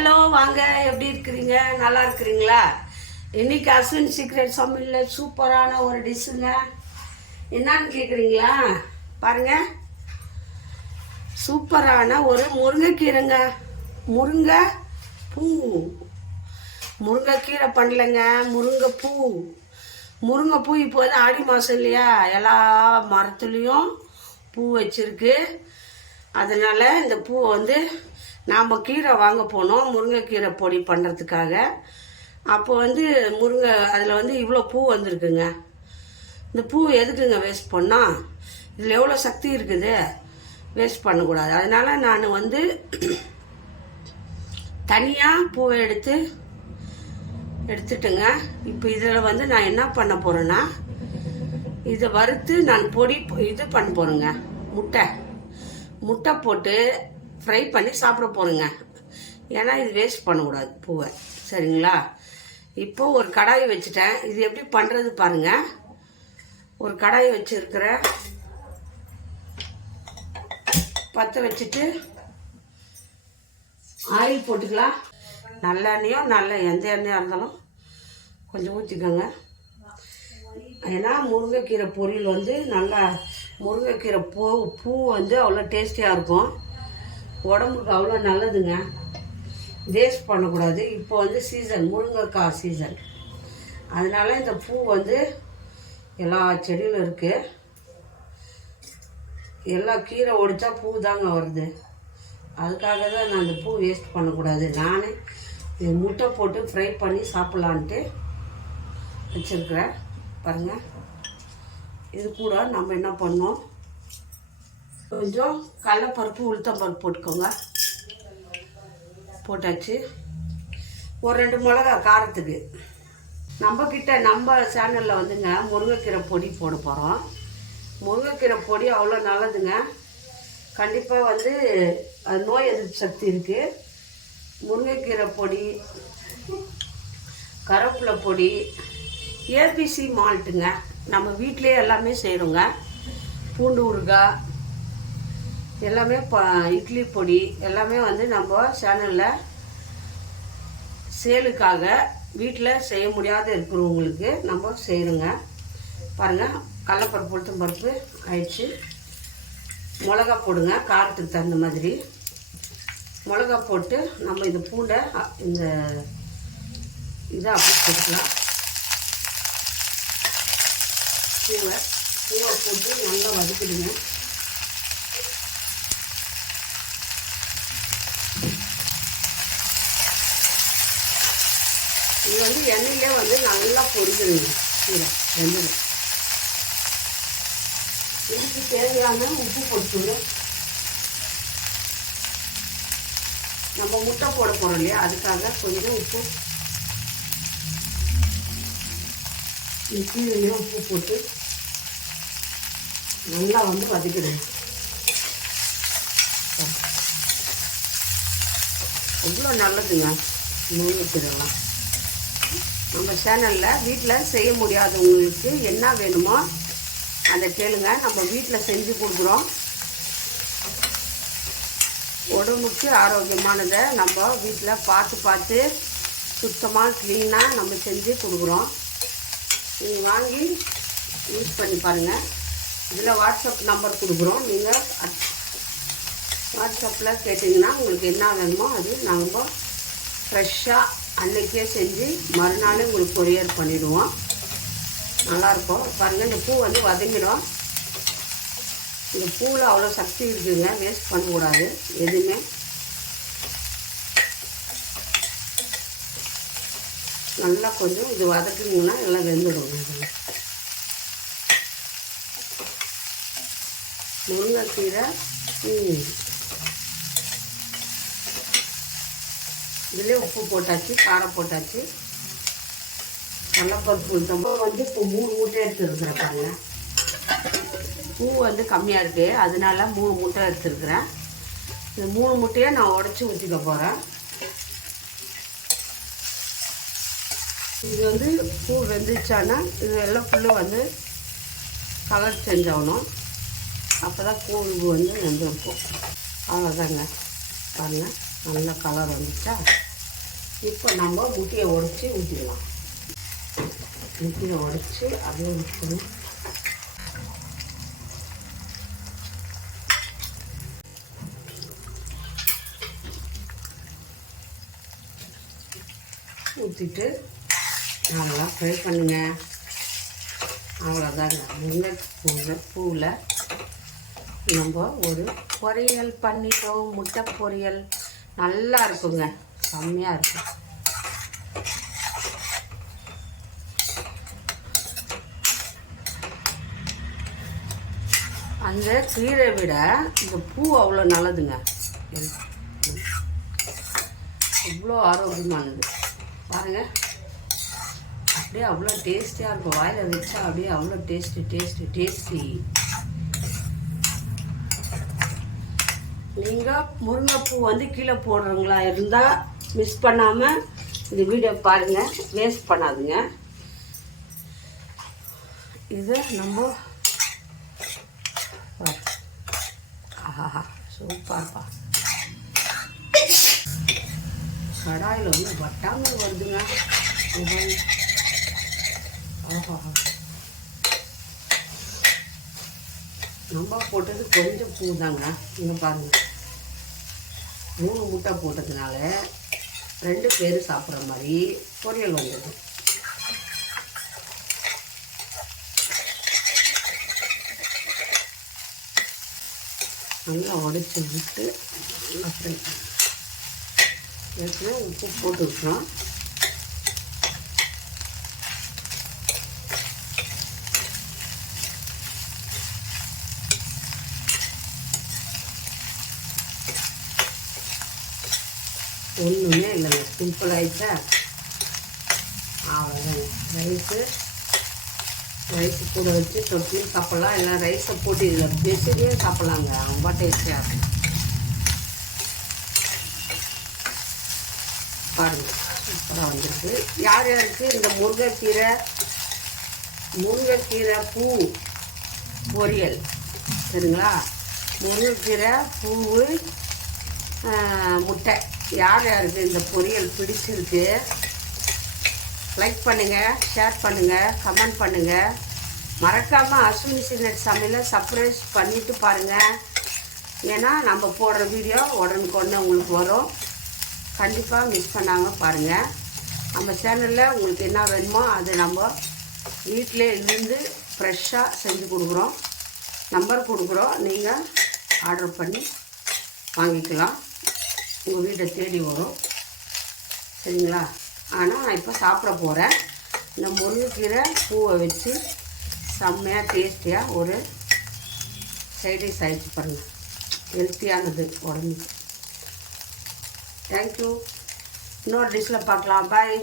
Hello வாங்க, எப்படி இருக்கிறீங்க? நல்லா இருக்கிறீங்களா? இன்னைக்கு அஸ்வின் சீக்ரெட் சமையலில் சூப்பரான ஒரு டிஷ்ஷுங்க. என்னன்னு கேட்குறீங்களா? பாருங்க, சூப்பரான ஒரு முருங்கைக்கீரைங்க. முருங்கை பூ, முருங்கைக்கீரை பண்ணலைங்க, முருங்கைப்பூ. முருங்கைப்பூ இப்போ வந்து ஆடி மாதம் இல்லையா, எல்லா மரத்துலேயும் பூ வச்சிருக்கு. அதனால் இந்த பூவை வந்து நாம் கீரை வாங்க போனோம் முருங்கைக்கீரை பொடி பண்ணுறதுக்காக. அப்போ வந்து அதில் வந்து இவ்வளோ பூ வந்திருக்குங்க. இந்த பூ எதுக்குங்க வேஸ்ட் பண்ணோம்? இதில் எவ்வளோ சக்தி இருக்குது, வேஸ்ட் பண்ணக்கூடாது. அதனால் நான் வந்து தனியாக பூவை எடுத்துட்டுங்க. இப்போ இதில் வந்து நான் என்ன பண்ண போகிறேன்னா, இதை வறுத்து நான் பொடி இது பண்ண போகிறேங்க. முட்டை போட்டு ஃப்ரை பண்ணி சாப்பிட போகிறேங்க. ஏன்னா இது வேஸ்ட் பண்ணக்கூடாது பூவை, சரிங்களா? இப்போ ஒரு கடாய் வச்சுட்டேன். இது எப்படி பண்ணுறது பாருங்கள். ஒரு கடாய் வச்சுருக்கிற, பற்ற வச்சுட்டு ஆயில் போட்டுக்கலாம். நல்லெண்ணெயோ எந்த எண்ணெயாக இருந்தாலும் கொஞ்சம் ஊற்றிக்கோங்க. ஏன்னா முருங்கைக்கீரை பொரியல் வந்து நல்லா, முருங்கைக்கீரை பூ வந்து அவ்வளோ டேஸ்டியாக இருக்கும், உடம்புக்கு அவ்வளோ நல்லதுங்க. வேஸ்ட் பண்ணக்கூடாது. இப்போ வந்து சீசன், முருங்கைக்காய் சீசன். அதனால இந்த பூ வந்து எல்லா செடியிலும் இருக்குது. எல்லா கீரை ஒடிச்சா பூ தாங்க வருது. அதுக்காக தான் நான் அந்த பூ வேஸ்ட் பண்ணக்கூடாது. நானே இது முட்டை போட்டு ஃப்ரை பண்ணி சாப்பிட்லான்ட்டு வச்சுருக்கிறேன். பாருங்கள், இது கூட நம்ம என்ன பண்ணோம், கொஞ்சம் கடலைப்பருப்பு உளுத்தம்பருப்பு போட்டுக்கோங்க. போட்டாச்சு. ஒரு 2 மிளகா காரத்துக்கு. நம்ம சேனலில் வந்துங்க முருங்கைக்கீரை பொடி போட போகிறோம். முருங்கைக்கீரை பொடி அவ்வளோ நல்லதுங்க. கண்டிப்பாக வந்து அது நோய் எதிர்ப்பு சக்தி இருக்குது. முருங்கைக்கீரை பொடி, கருவேப்பிலை பொடி, ஏபிசி மால்ட்டுங்க. நம்ம வீட்டிலே எல்லாமே செய்கிறோங்க. பூண்டு ஊறுகாய் எல்லாமே, இட்லி பொடி எல்லாமே வந்து நம்ம சேனலில் சேலுக்காக வீட்டில் செய்ய முடியாத இருக்கிறவங்களுக்கு நம்ம செய்கிறோங்க. பாருங்கள், கடலைப்பருப்பு உளுத்தம்பருப்பு ஆயிடுச்சு. மிளகா போடுங்க, காரத்துக்கு தகுந்த மாதிரி மிளகா போட்டு நம்ம இந்த பூண்டை இந்த இதை அப்படி போட்டுக்கலாம். பூவை போட்டு நல்லா வதக்கிடுங்க. இது வந்து எண்ணெயிலே வந்து நல்லா பொரிக்கணுங்க. கீரை வெந்தது. இதுக்கு தேவையான உப்பு போட்டுங்க. நம்ம முட்டை போட போகிறோம் இல்லையா, அதுக்காக கொஞ்சம் உப்பு, கீரையிலே உப்பு போட்டு நல்லா வந்து வதக்கிடுங்க. எவ்வளோ நல்லதுங்க முருங்கைக்கீரைலாம். நம்ம சேனலில் வீட்டில் செய்ய முடியாதவங்களுக்கு என்ன வேணுமோ அதை கேளுங்க, நம்ம வீட்டில் செஞ்சு கொடுக்குறோம். உடம்புக்கு ஆரோக்கியமானதை நம்ம வீட்டில் பார்த்து சுத்தமாக க்ளீனாக நம்ம செஞ்சு கொடுக்குறோம். நீங்கள் வாங்கி யூஸ் பண்ணி பாருங்கள். இதில் வாட்ஸ்அப் நம்பர் கொடுக்குறோம். நீங்கள் வாட்ஸ்அப்பில் கேட்டிங்கன்னா உங்களுக்கு என்ன வேணுமோ அது நாங்கள் ஃப்ரெஷ்ஷாக அன்றைக்கே செஞ்சு மறுநாள் உங்களுக்கு கொரியர் பண்ணிவிடுவோம். நல்லாயிருக்கும். பாருங்கள், இந்த பூ வந்து வதங்கிடும். இந்த பூவில் அவ்வளோ சக்தி இருக்குதுங்க, வேஸ்ட் பண்ணக்கூடாது எதுவுமே. நல்லா கொஞ்சம் இது வதக்குனீங்கன்னா எல்லாம் வெந்துடும். முருங்கைக்கீரை இதிலே உப்பு போட்டாச்சு, காரம் போட்டாச்சு. கடலைப்பருப்பு உளுத்தம்பருப்பு வந்து இப்போ 3 மூட்டை எடுத்துருக்குறேன். பாருங்கள், பூ வந்து கம்மியாக இருக்குது, அதனால 3 மூட்டை எடுத்துருக்குறேன். இந்த 3 மூட்டையை நான் உடச்சி ஊற்றிக்க போகிறேன். இது வந்து பூ வெந்துச்சானா இது எல்லாம் ஃபுல்லு வந்து கலர் சேஞ்ச் ஆகணும். அப்போ தான் பூ வந்து வெந்திருக்கும். அவ்வளோதாங்க. பாருங்கள், நல்ல கலர் வந்துச்சா. இப்போ நம்ம முட்டையை உடைச்சி ஊற்றிடலாம். முட்டையை உடைச்சி அப்படியே ஊற்றணும். ஊற்றிட்டு நல்லா ஃப்ரை பண்ணுங்க. அவ்வளோதாங்க. முருங்கைப்பூவில் நம்ம ஒரு பொரியல் பண்ணிட்டோம். முட்டை பொரியல் நல்லா இருக்குங்க, செம்மையாக இருக்கும். அந்த கீரை விட இந்த பூ அவ்வளோ நல்லதுங்க, அவ்வளோ ஆரோக்கியமானது. பாருங்கள், அப்படியே அவ்வளோ டேஸ்டியாக இருக்கும். வாயில் வச்சா அப்படியே அவ்வளோ டேஸ்டி. நீங்கள் முருங்கைப்பூ வந்து கீழே போடுறவங்களா இருந்தால் மிஸ் பண்ணாமல் இந்த வீடியோ பாருங்கள், வேஸ்ட் பண்ணாதுங்க. இதை நம்ம ஆஹா சூப்பர்ப்பா. கடாயில் வந்து வட்டாமல் வருதுங்க. ஆஹா, நம்ம போட்டது கொஞ்சம் பூ தாங்க. இங்கே பாருங்கள், 3 முட்டை போட்டதுனால 2 பேர் சாப்பிட்ற மாதிரி பொரியல் வந்தது. நல்லா உடைச்சி விட்டு நல்லா ஃப்ரை பண்ணி ஏற்கனவே உப்பு போட்டுக்கிறோம். ஒன்றுமே இல்லைங்க, சிம்பிள் ஆகிடுச்சா. அவ்வளோதாங்க. ரைஸு கூட வச்சு தொட்டியும் சாப்பிட்லாம், இல்லை ரைஸை போட்டு இதில் பெசிலே சாப்பிட்லாங்க, ரொம்ப டேஸ்டியாக இருக்கும். பாருங்கள், சூப்பராக வந்துருக்கு. யார் யாருக்கு இந்த முருங்கைக்கீரை பூ பொரியல் சரிங்களா, முருங்கைக்கீரை பூவு முட்டை, யார் யாருக்கு இந்த பொரியல் பிடிச்சிருக்கு லைக் பண்ணுங்கள், ஷேர் பண்ணுங்கள், கமெண்ட் பண்ணுங்கள். மறக்காமல் அஸ்வினி சீனட் சமையலை சப்ஸ்கிரைப் பண்ணிவிட்டு பாருங்கள். ஏன்னா நம்ம போடுற வீடியோ உடனுக்குடனே உங்களுக்கு வரும். கண்டிப்பாக மிஸ் பண்ணாமல் பாருங்கள். நம்ம சேனலில் உங்களுக்கு என்ன வேணுமோ அது நம்ம வீட்டிலே இருந்து ஃப்ரெஷ்ஷாக செஞ்சு கொடுக்குறோம். நம்பர் கொடுக்குறோம், நீங்கள் ஆர்டர் பண்ணி வாங்கிக்கலாம். உங்கள் வீட்டை தேடி வரும் சரிங்களா. ஆனால் நான் இப்போ சாப்பிட போகிறேன். இந்த முருங்கைக்கீரை பூவை வச்சு செம்மையாக டேஸ்டியாக ஒரு சைடிஷ் ஆகிடுச்சு பாருங்கள். ஹெல்த்தியானது உடம்புக்கு. தேங்க்யூ. இன்னொரு டிஷ்ஷில் பார்க்கலாம். பாய்.